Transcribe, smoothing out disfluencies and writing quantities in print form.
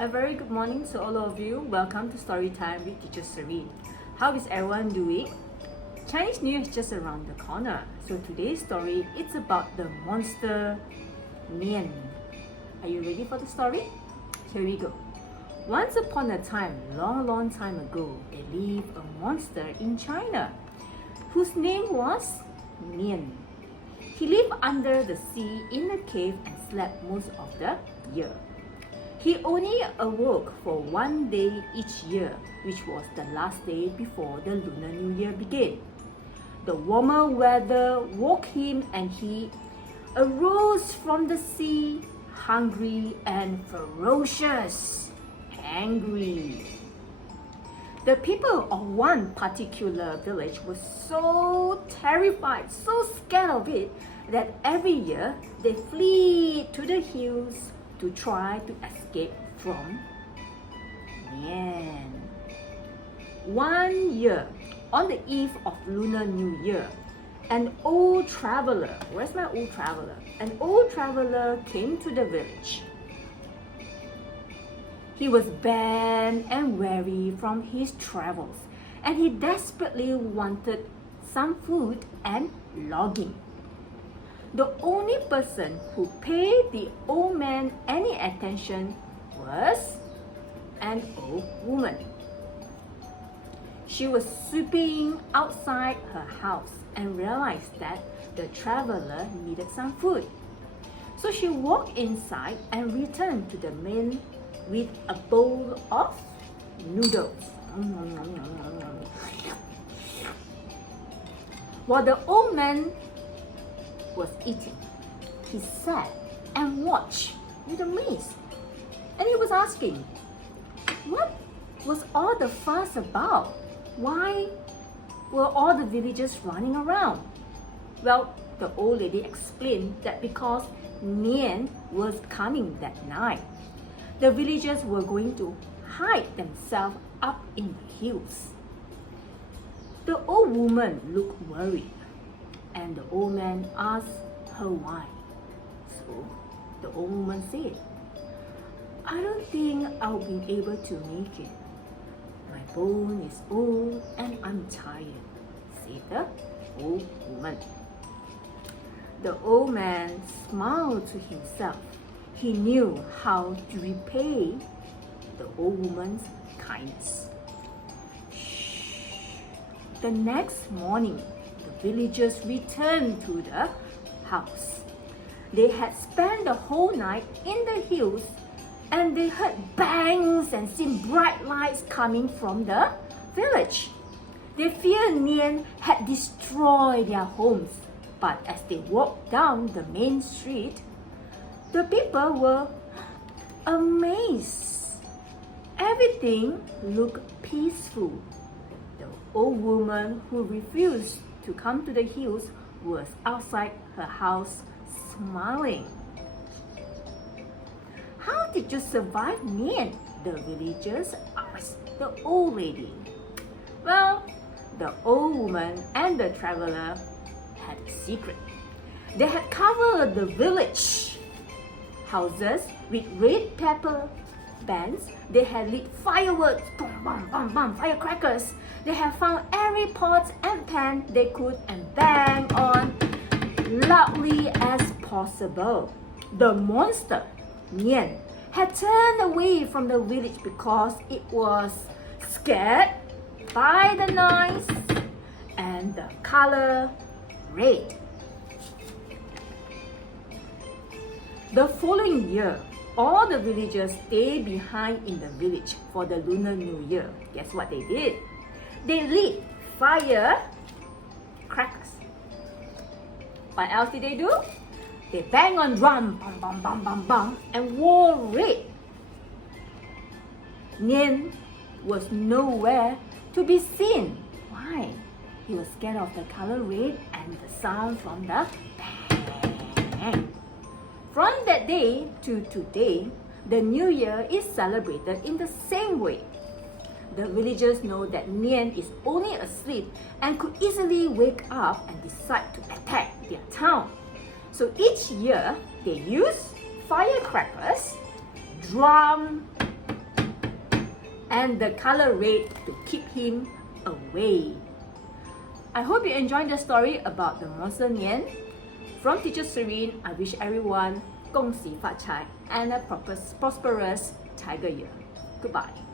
A very good morning to all of you. Welcome to Story Time with Teacher Serene. How is everyone doing? Chinese New Year is just around the corner. So today's story, it's about the Monster Nian. Are you ready for the story? Here we go. Once upon a time, long time ago, there lived a monster in China whose name was Nian. He lived under the sea in a cave and slept most of the year. He only awoke for one day each year, which was the last day before the Lunar New Year began. The warmer weather woke him and he arose from the sea, hungry and ferocious, angry. The people of one particular village were so terrified, so scared of it, that every year they fled to the hills to try to escape from Nian. One year, on the eve of Lunar New Year, an old traveler, where's my old traveler? An old traveler came to the village. He was bent and weary from his travels, and he desperately wanted some food and lodging. The only person who paid the old man any attention was an old woman. She was sweeping outside her house and realized that the traveler needed some food. So she walked inside and returned to the man with a bowl of noodles. While the old man was eating, he sat and watched with amaze. And he was asking, what was all the fuss about? Why were all the villagers running around? Well, the old lady explained that because Nian was coming that night, the villagers were going to hide themselves up in the hills. The old woman looked worried, and the old man asked her why. So the old woman said, I don't think I'll be able to make it. My bone is old and I'm tired, said the old woman. The old man smiled to himself. He knew how to repay the old woman's kindness. The next morning, the villagers returned to the house. They had spent the whole night in the hills, and they heard bangs and seen bright lights coming from the village. They feared Nian had destroyed their homes, but as they walked down the main street, the people were amazed. Everything looked peaceful. The old woman who refused to come to the hills was outside her house smiling. How did you survive Nian? The villagers asked the old lady. Well, the old woman and the traveler had a secret. They had covered the village houses with red pepper bands. They had lit fireworks, firecrackers. They had found every pot and pan they could and banged on loudly as possible. The monster, Nian, had turned away from the village because it was scared by the noise and the color red. The following year, all the villagers stayed behind in the village for the Lunar New Year. Guess what they did? They lit firecrackers. What else did they do? They banged on drum, and wore red. Nian was nowhere to be seen. Why? He was scared of the color red and the sound from the bang. From that day to today, the New Year is celebrated in the same way. The villagers know that Nian is only asleep and could easily wake up and decide to attack their town. So each year, they use firecrackers, drum, and the color red to keep him away. I hope you enjoyed the story about the Monster Nian. From Teacher Serene, I wish everyone 恭喜发财 and a prosperous Tiger Year. Goodbye.